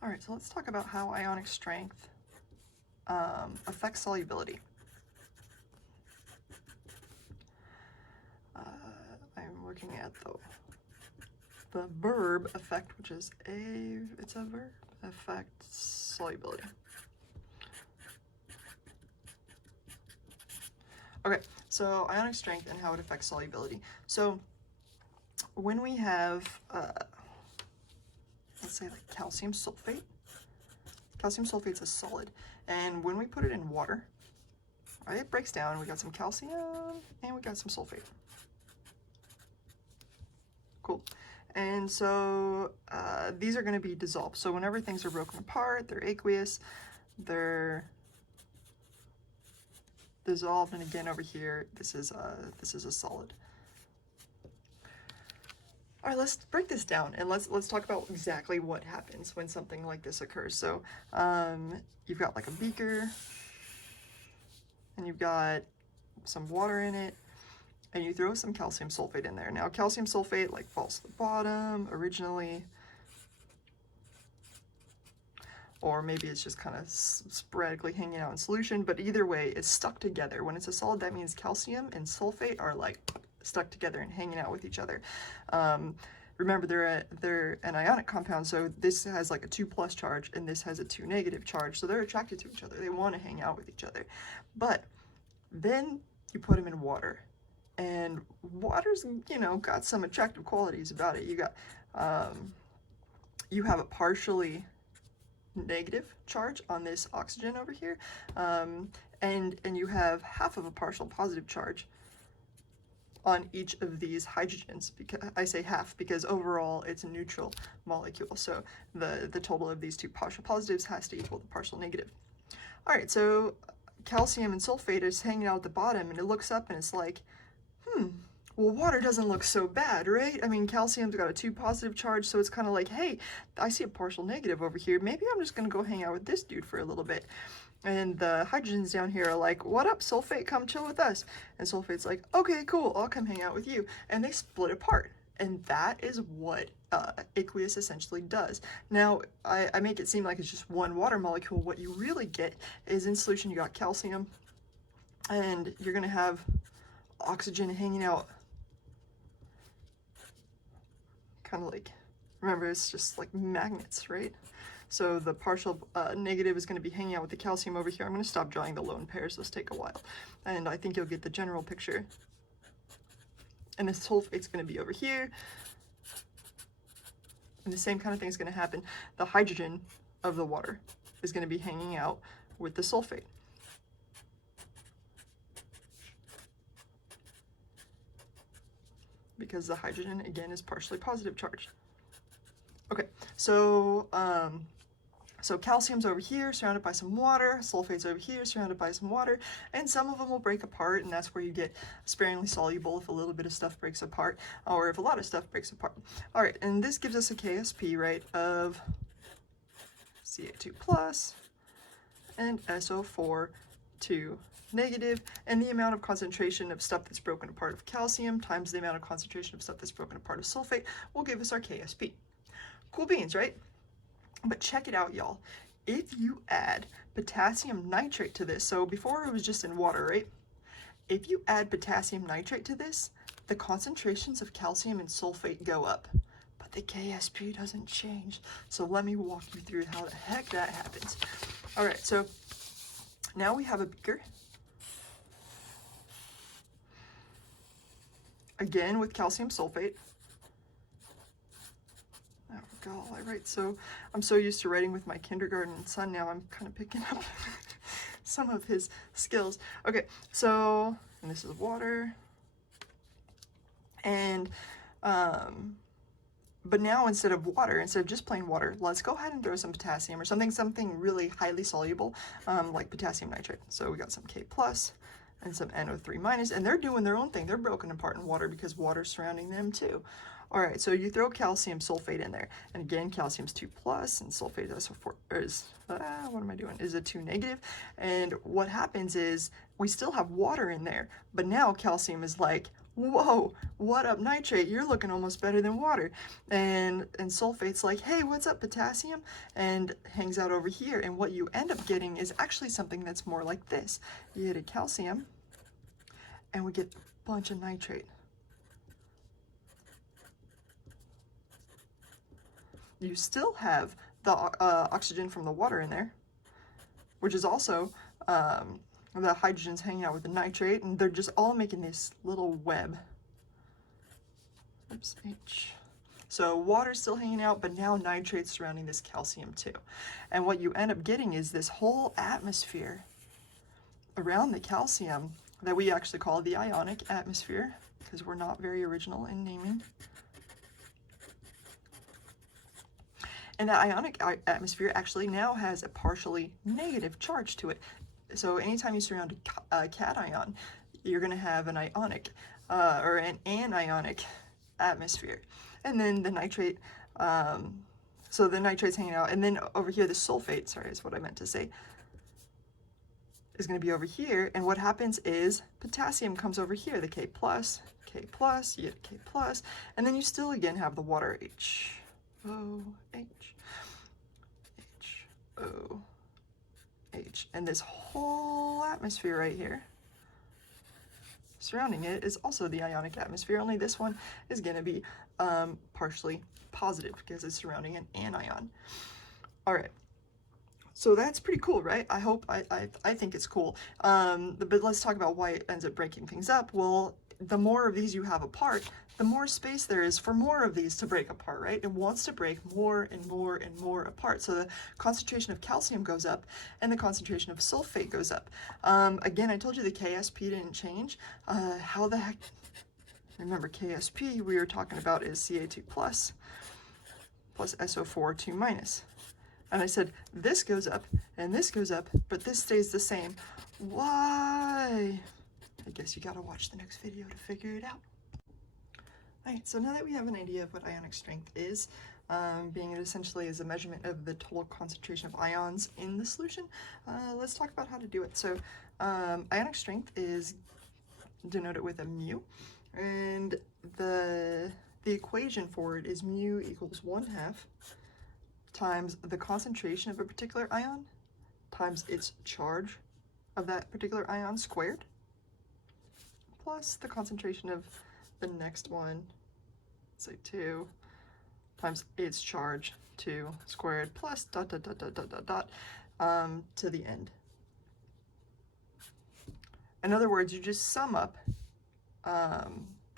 All right, so let's talk about how ionic strength affects solubility. I'm looking at the verb affect, which is it's a verb, affect solubility. Okay, so ionic strength and how it affects solubility. So when we have, let's say like calcium sulfate is a solid, and when we put it in water, right, it breaks down, we got some calcium and we got some sulfate. Cool. And so these are going to be dissolved. So whenever things are broken apart, they're aqueous, they're dissolved, and again over here, this is a solid. All right, let's break this down and let's talk about exactly what happens when something like this occurs. So you've got like a beaker, and you've got some water in it, and you throw some calcium sulfate in there. Now calcium sulfate like falls to the bottom originally, or maybe it's just kind of sporadically hanging out in solution, but either way, it's stuck together. When it's a solid, that means calcium and sulfate are like stuck together and hanging out with each other. Remember, they're an ionic compound, so this has like a 2+ charge and this has a 2- charge, so they're attracted to each other. They want to hang out with each other. But then you put them in water, and water's, you know, got some attractive qualities about it. You have a partially negative charge on this oxygen over here, and you have half of a partial positive charge on each of these hydrogens. Because I say half because overall it's a neutral molecule, so the total of these two partial positives has to equal the partial negative. All right, so calcium and sulfate is hanging out at the bottom, and it looks up and it's like, well, water doesn't look so bad, right? I mean, calcium's got a 2+ charge, so it's kind of like, hey, I see a partial negative over here. Maybe I'm just gonna go hang out with this dude for a little bit. And the hydrogens down here are like, what up, sulfate, come chill with us. And sulfate's like, okay, cool, I'll come hang out with you. And they split apart. And that is what aqueous essentially does. Now, I make it seem like it's just one water molecule. What you really get is in solution, you got calcium, and you're gonna have oxygen hanging out. Kind of like, remember, it's just like magnets, right? So the partial negative is going to be hanging out with the calcium over here. I'm going to stop drawing the lone pairs. This take a while. And I think you'll get the general picture. And the sulfate's going to be over here. And the same kind of thing is going to happen. The hydrogen of the water is going to be hanging out with the sulfate. Because the hydrogen, again, is partially positive charged. Okay, so calcium's over here, surrounded by some water, sulfate's over here, surrounded by some water, and some of them will break apart, and that's where you get sparingly soluble if a little bit of stuff breaks apart, or if a lot of stuff breaks apart. All right, and this gives us a KSP, right, of Ca2+ and SO4 2 negative, and the amount of concentration of stuff that's broken apart of calcium times the amount of concentration of stuff that's broken apart of sulfate will give us our KSP. Cool beans, right? But check it out, y'all. If you add potassium nitrate to this, so before it was just in water, right? If you add potassium nitrate to this, the concentrations of calcium and sulfate go up, but the KSP doesn't change. So let me walk you through how the heck that happens. All right, so now we have a beaker. Again with calcium sulfate. Oh God, I'm so used to writing with my kindergarten son now, I'm kind of picking up some of his skills. Okay, so, and this is water. And, but now instead of just plain water, let's go ahead and throw some potassium or something really highly soluble, like potassium nitrate. So we got some K+ and some NO3-, and they're doing their own thing. They're broken apart in water because water's surrounding them too. All right, so you throw calcium sulfate in there, and again, calcium's 2+, and sulfate is a 2 negative. And what happens is we still have water in there, but now calcium is like, whoa, what up nitrate? You're looking almost better than water. And sulfate's like, hey, what's up potassium? And hangs out over here. And what you end up getting is actually something that's more like this. You hit a calcium, and we get a bunch of nitrate. You still have the oxygen from the water in there, which is also the hydrogen's hanging out with the nitrate, and they're just all making this little web. Oops, H. So water's still hanging out, but now nitrate's surrounding this calcium too. And what you end up getting is this whole atmosphere around the calcium that we actually call the Ionic Atmosphere, because we're not very original in naming. And that Ionic atmosphere actually now has a partially negative charge to it. So anytime you surround a cation, you're going to have an ionic or an anionic atmosphere. And then the nitrate, so the nitrate's hanging out. And then over here, the sulfate, sorry, is what I meant to say, is going to be over here. And what happens is potassium comes over here, the K+, you get a K+, and then you still again have the water H. H. And this whole atmosphere right here surrounding it is also the ionic atmosphere, only this one is going to be partially positive because it's surrounding an anion. All right. So that's pretty cool, right? I think it's cool. But let's talk about why it ends up breaking things up. Well, the more of these you have apart, the more space there is for more of these to break apart, right? It wants to break more and more and more apart. So the concentration of calcium goes up and the concentration of sulfate goes up. Again, I told you the KSP didn't change. How the heck? Remember, KSP we were talking about is Ca2 plus SO4 2 minus. And I said, this goes up and this goes up, but this stays the same. Why? I guess you gotta watch the next video to figure it out. Alright, so now that we have an idea of what ionic strength is, being it essentially is a measurement of the total concentration of ions in the solution, let's talk about how to do it. So ionic strength is denoted with a mu, and the equation for it is mu equals 1/2 times the concentration of a particular ion times its charge of that particular ion squared, plus the concentration of the next one, say 2, times its charge 2 squared, plus dot dot dot dot dot dot dot to the end. In other words, you just sum up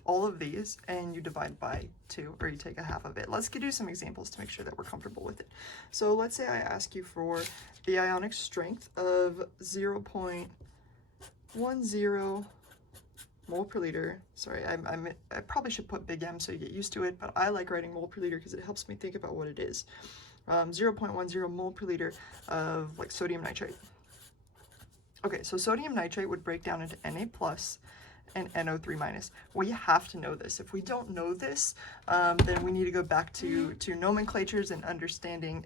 all of these and you divide by 2, or you take a half of it. Let's do some examples to make sure that we're comfortable with it. So let's say I ask you for the ionic strength of 0.10 mole per liter. Sorry, I probably should put big M so you get used to it, but I like writing mole per liter because it helps me think about what it is. 0.10 mole per liter of like sodium nitrate. Okay, so sodium nitrate would break down into Na plus and NO3 minus. We have to know this. If we don't know this, then we need to go back to nomenclatures and understanding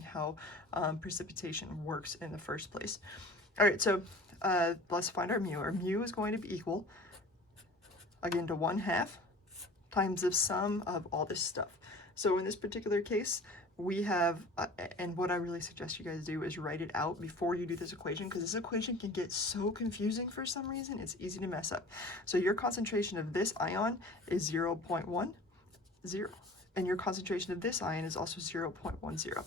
how precipitation works in the first place. All right, so let's find our mu. Our mu is going to be equal, again, to 1/2 times the sum of all this stuff. So in this particular case, we have, and what I really suggest you guys do is write it out before you do this equation, because this equation can get so confusing for some reason, it's easy to mess up. So your concentration of this ion is 0.10, and your concentration of this ion is also 0.10.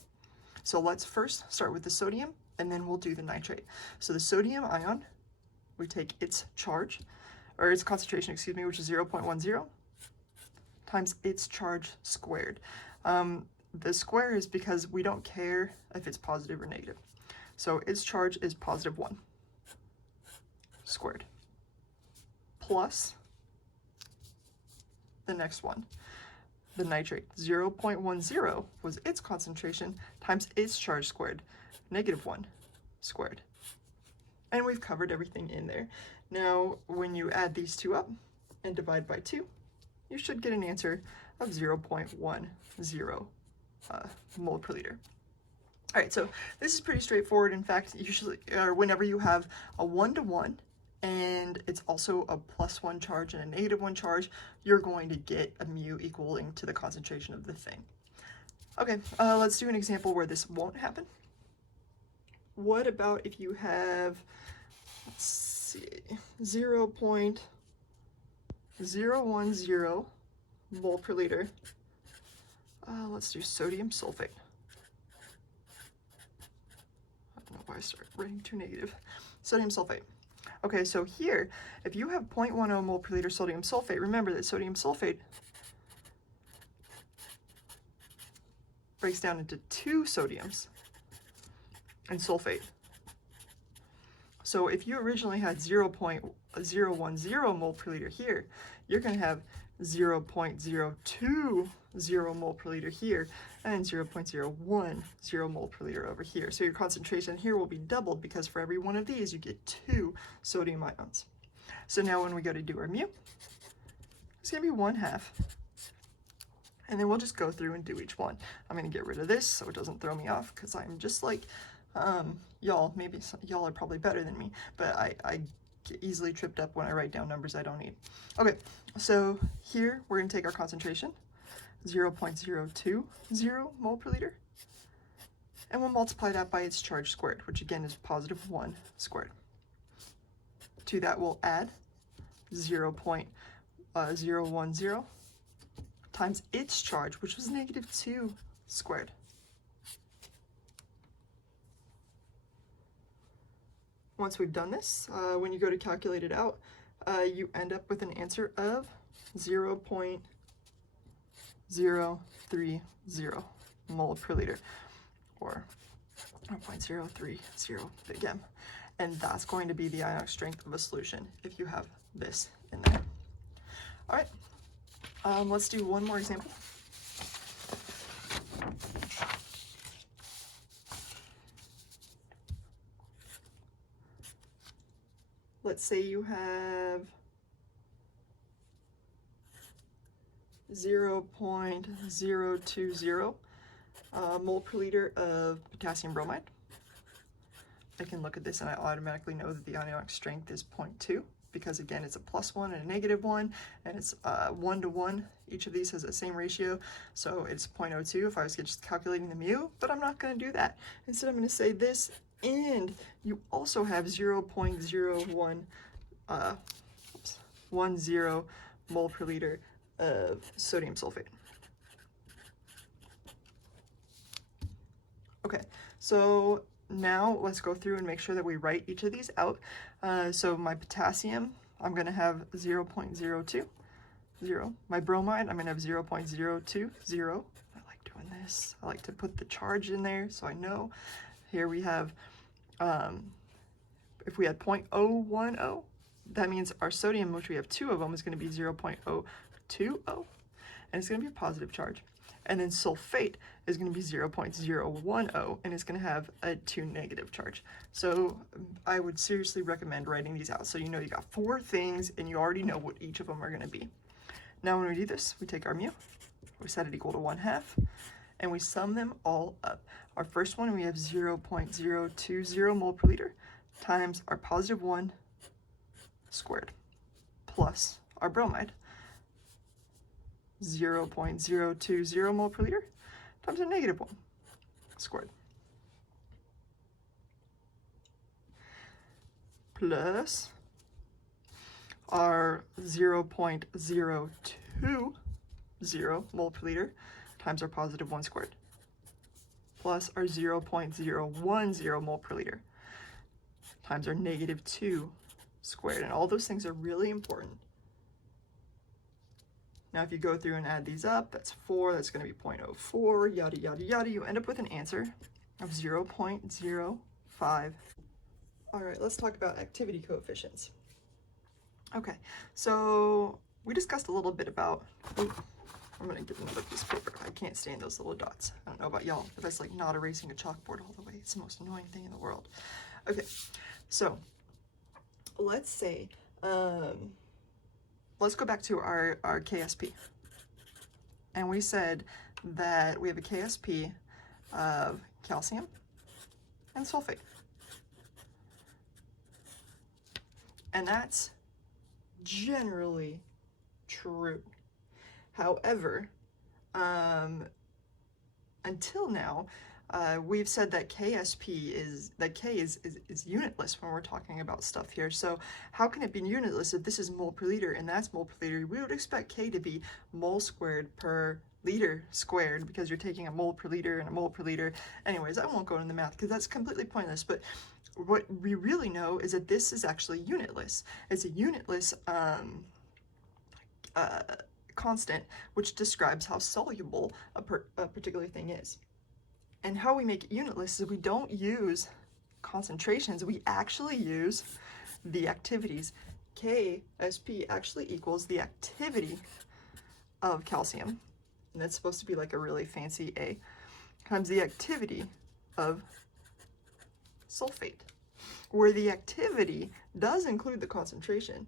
So let's first start with the sodium, and then we'll do the nitrate. So the sodium ion, we take its charge, or its concentration, excuse me, which is 0.10, times its charge squared. The square is because we don't care if it's positive or negative. So its charge is +1 squared, plus the next one, the nitrate. 0.10 was its concentration times its charge squared, -1 squared. And we've covered everything in there. Now, when you add these two up and divide by 2, you should get an answer of 0.10 mole per liter. All right, so this is pretty straightforward. In fact, usually, or whenever you have a 1-to-1 and it's also a +1 charge and a -1 charge, you're going to get a mu equaling to the concentration of the thing. Okay, let's do an example where this won't happen. What about if you have, let's see, 0.010 mole per liter. Let's do sodium sulfate. I don't know why I started writing too negative. Sodium sulfate. Okay, so here, if you have 0.10 mole per liter sodium sulfate, remember that sodium sulfate breaks down into 2 sodiums and sulfate. So if you originally had 0.010 mole per liter here, you're going to have 0.020 mole per liter here, and 0.010 mole per liter over here. So your concentration here will be doubled because for every one of these, you get 2 sodium ions. So now when we go to do our mu, it's going to be 1/2. And then we'll just go through and do each one. I'm going to get rid of this so it doesn't throw me off, because I'm just like y'all. Maybe y'all are probably better than me, but I get easily tripped up when I write down numbers I don't need. Okay, so here we're going to take our concentration, 0.020 mole per liter, and we'll multiply that by its charge squared, which again is +1 squared. To that we'll add 0.010 times its charge, which was -2 squared. Once we've done this, when you go to calculate it out, you end up with an answer of 0.030 mole per liter, or 0.030 big M. And that's going to be the ionic strength of a solution if you have this in there. All right, let's do one more example. Let's say you have 0.020 mole per liter of potassium bromide. I can look at this and I automatically know that the ionic strength is 0.2, because again it's a +1 and a -1, and it's 1 to 1. Each of these has the same ratio, so it's 0.02 if I was just calculating the mu, but I'm not going to do that. Instead I'm going to say this, and you also have 0.10 mole per liter of sodium sulfate. Okay, so now let's go through and make sure that we write each of these out. So my potassium, I'm going to have 0.020. My bromide, I'm going to have 0.020. I like doing this. I like to put the charge in there so I know. Here we have, if we had 0.010, that means our sodium, which we have 2 of them, is going to be 0.020, and it's going to be a positive charge. And then sulfate is going to be 0.010, and it's going to have a 2 negative charge. So I would seriously recommend writing these out so you know you got 4 things and you already know what each of them are going to be. Now when we do this, we take our mu, we set it equal to 1/2, and we sum them all up. Our first one, we have 0.020 mole per liter times our +1 squared plus our bromide, 0.020 mole per liter times a -1 squared, plus our 0.020 mole per liter times our +1 squared, plus our 0.010 mole per liter times our -2 squared. And all those things are really important. Now if you go through and add these up, that's 4, that's going to be 0.04, yada yada yada, you end up with an answer of 0.05. All right, let's talk about activity coefficients. Okay, so we discussed a little bit about, I'm going to get another piece of paper. I can't stand those little dots. I don't know about y'all, but that's like not erasing a chalkboard all the way. It's the most annoying thing in the world. Okay, so let's say, let's go back to our KSP. And we said that we have a KSP of calcium and sulfate. And that's generally true. However, until now, we've said that KSP is, that K is unitless when we're talking about stuff here. So how can it be unitless if this is mole per liter and that's mole per liter? We would expect K to be mole squared per liter squared, because you're taking a mole per liter and a mole per liter. Anyways, I won't go into the math because that's completely pointless, but what we really know is that this is actually unitless. It's a unitless constant, which describes how soluble a particular thing is. And how we make it unitless is we don't use concentrations, we actually use the activities. KSP actually equals the activity of calcium, and that's supposed to be like a really fancy A, times the activity of sulfate, where the activity does include the concentration.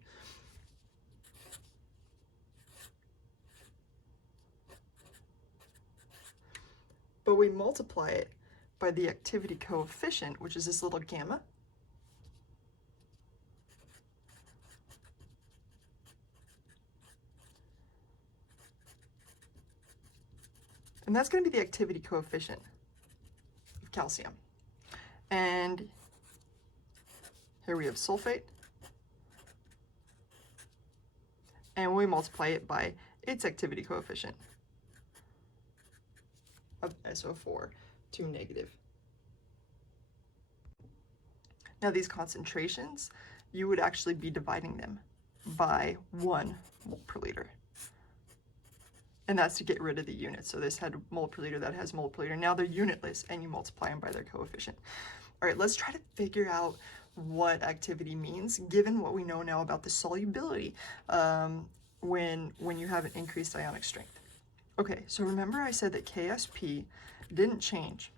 But we multiply it by the activity coefficient, which is this little gamma. And that's going to be the activity coefficient of calcium. And here we have sulfate. And we multiply it by its activity coefficient of SO4 to negative. Now these concentrations, you would actually be dividing them by 1 mole per liter. And that's to get rid of the units. So this had mole per liter, that has mole per liter. Now they're unitless, and you multiply them by their coefficient. All right, let's try to figure out what activity means, given what we know now about the solubility when you have an increased ionic strength. Okay, so remember I said that KSP didn't change,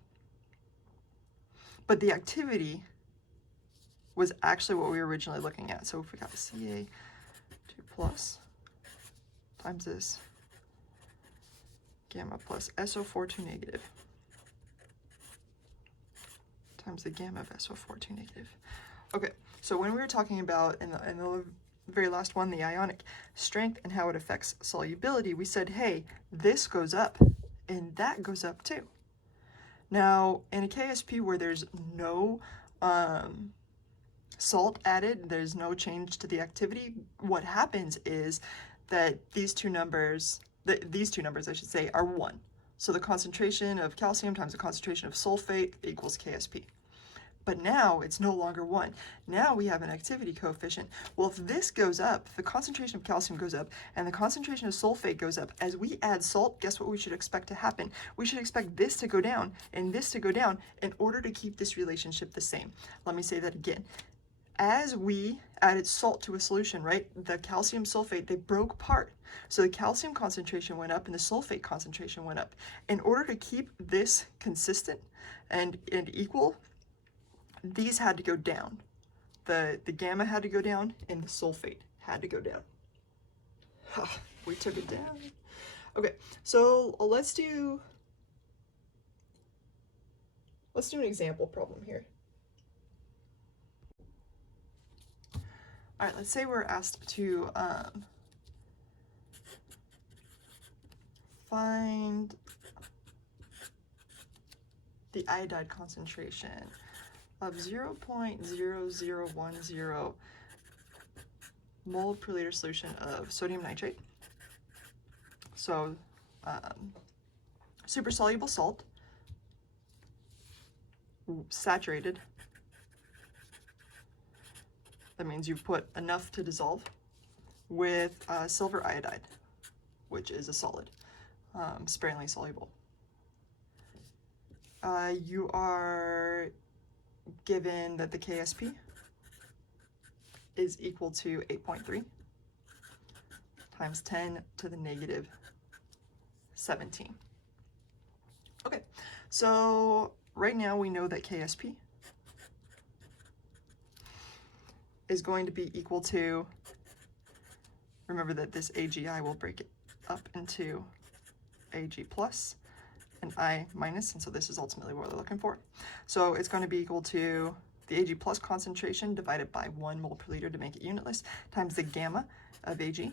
but the activity was actually what we were originally looking at. So if we got Ca2 plus times this gamma plus SO4 to negative times the gamma of SO4 to negative. Okay, so when we were talking about in the very last one, the ionic strength and how it affects solubility, we said, hey, this goes up and that goes up too. Now, in a KSP where there's no salt added, there's no change to the activity, what happens is that these two numbers, I should say, are 1. So the concentration of calcium times the concentration of sulfate equals KSP. But now it's no longer 1. Now we have an activity coefficient. Well, if this goes up, if the concentration of calcium goes up and the concentration of sulfate goes up, as we add salt, guess what we should expect to happen? We should expect this to go down and this to go down in order to keep this relationship the same. Let me say that again. As we added salt to a solution, right, the calcium sulfate, they broke apart. So the calcium concentration went up and the sulfate concentration went up. In order to keep this consistent and equal, these had to go down. The gamma had to go down and the sulfate had to go down. We took it down. Okay, so let's do an example problem here. All right, let's say we're asked to find the iodide concentration of 0.0010 mole per liter solution of sodium nitrate. So super soluble salt, saturated. That means you've put enough to dissolve, with silver iodide, which is a solid, sparingly soluble. You are given that the KSP is equal to 8.3 times 10 to the negative 17. Okay, so right now we know that KSP is going to be equal to, remember that this AGI will break it up into AG plus and I minus, and so this is ultimately what we're looking for. So it's going to be equal to the Ag plus concentration divided by 1 mole per liter to make it unitless, times the gamma of Ag.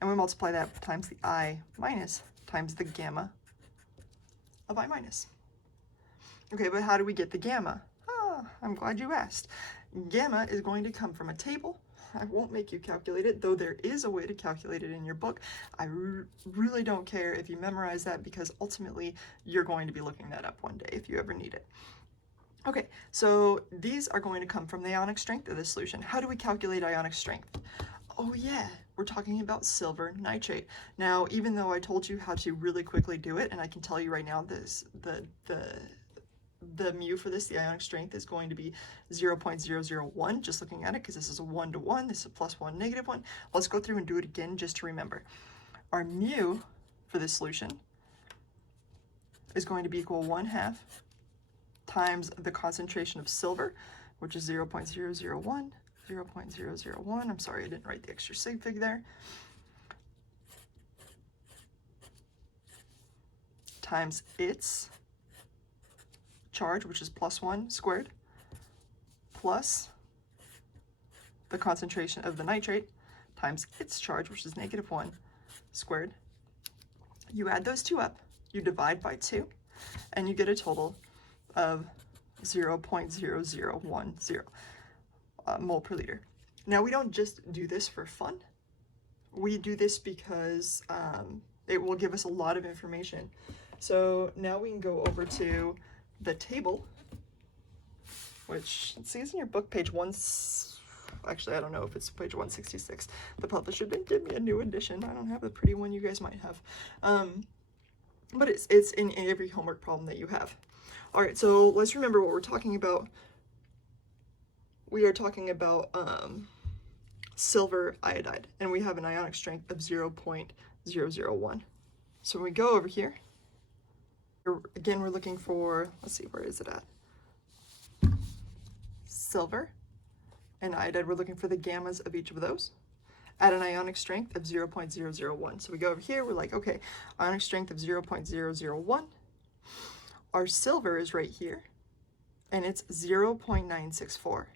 And we multiply that times the I minus times the gamma of I minus. Okay, but how do we get the gamma? Ah, I'm glad you asked. Gamma is going to come from a table. I won't make you calculate it, though there is a way to calculate it in your book. I really don't care if you memorize that, because ultimately you're going to be looking that up one day if you ever need it. Okay, so these are going to come from the ionic strength of the solution. How do we calculate ionic strength? Oh yeah, we're talking about silver nitrate. Now, even though I told you how to really quickly do it, and I can tell you right now the mu for this, the ionic strength, is going to be 0.001, just looking at it, because this is a 1-to-1, this is a +1, -1. Let's go through and do it again just to remember. Our mu for this solution is going to be equal 1/2 times the concentration of silver, which is 0.001, 0.001. I'm sorry, I didn't write the extra sig fig there. Times its charge, which is +1 squared, plus the concentration of the nitrate times its charge, which is -1 squared. You add those two up, you divide by 2, and you get a total of 0.0010 mole per liter. Now, we don't just do this for fun. We do this because it will give us a lot of information. So now we can go over to the table, which, let's see, is in your book, page 1. Actually, I don't know if it's page 166. The publisher didn't give me a new edition. I don't have the pretty one you guys might have. But it's in every homework problem that you have. All right, so let's remember what we're talking about. We are talking about silver iodide, and we have an ionic strength of 0.001. So when we go over here, again, we're looking for, let's see, where is it at? Silver and iodide, we're looking for the gammas of each of those at an ionic strength of 0.001. So we go over here, we're like, okay, ionic strength of 0.001. Our silver is right here, and it's 0.964.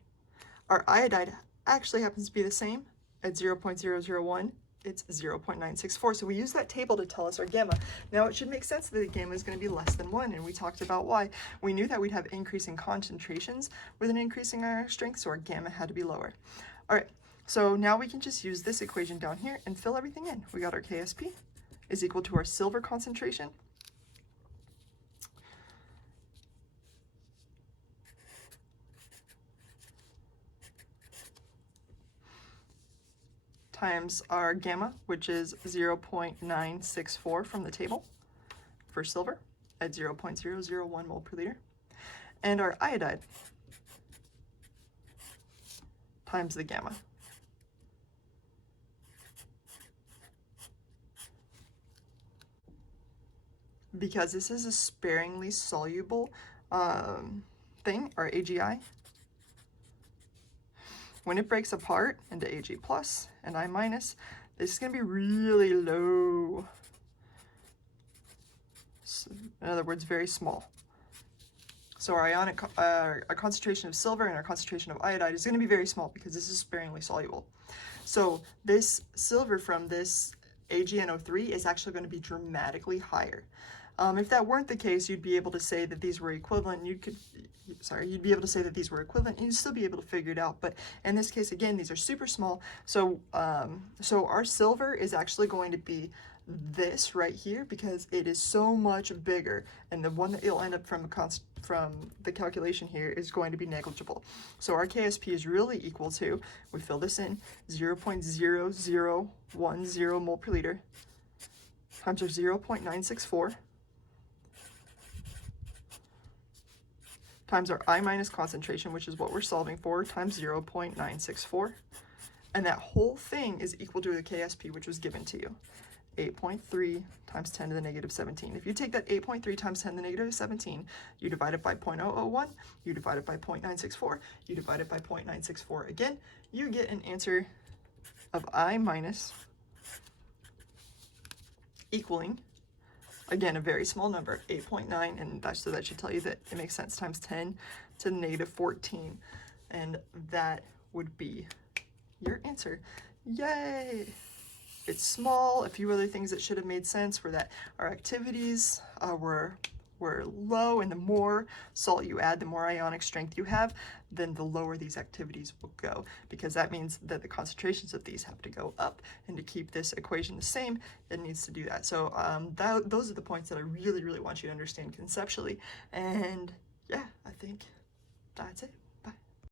Our iodide actually happens to be the same at 0.001. It's 0.964. So we use that table to tell us our gamma. Now, it should make sense that the gamma is going to be less than 1, and we talked about why. We knew that we'd have increasing concentrations with an increasing ionic strength, so our gamma had to be lower. All right, so now we can just use this equation down here and fill everything in. We got our KSP is equal to our silver concentration times our gamma, which is 0.964 from the table for silver at 0.001 mole per liter, and our iodide times the gamma. Because this is a sparingly soluble thing, our AgI, when it breaks apart into Ag plus and I minus, this is going to be really low. So, in other words, very small. So our concentration of silver and our concentration of iodide is going to be very small because this is sparingly soluble. So this silver from this AgNO3 is actually going to be dramatically higher. If that weren't the case, you'd be able to say that these were equivalent. You'd be able to say that these were equivalent, and you'd still be able to figure it out. But in this case, again, these are super small. So, so our silver is actually going to be this right here because it is so much bigger, and the one that it'll end up from the calculation here is going to be negligible. So our KSP is really equal to, we fill this in, 0.0010 mole per liter times our 0.964 times our I minus concentration, which is what we're solving for, times 0.964. And that whole thing is equal to the KSP, which was given to you, 8.3 times 10 to the negative 17. If you take that 8.3 times 10 to the negative 17, you divide it by 0.001, you divide it by 0.964, you divide it by 0.964 again, you get an answer of I minus equaling again, a very small number, 8.9, and so that should tell you that it makes sense, times 10 to the negative 14. And that would be your answer. Yay! It's small. A few other things that should have made sense were that our activities were low, and the more salt you add, the more ionic strength you have, then the lower these activities will go, because that means that the concentrations of these have to go up, and to keep this equation the same, it needs to do that. So those are the points that I really, really want you to understand conceptually, and yeah, I think that's it.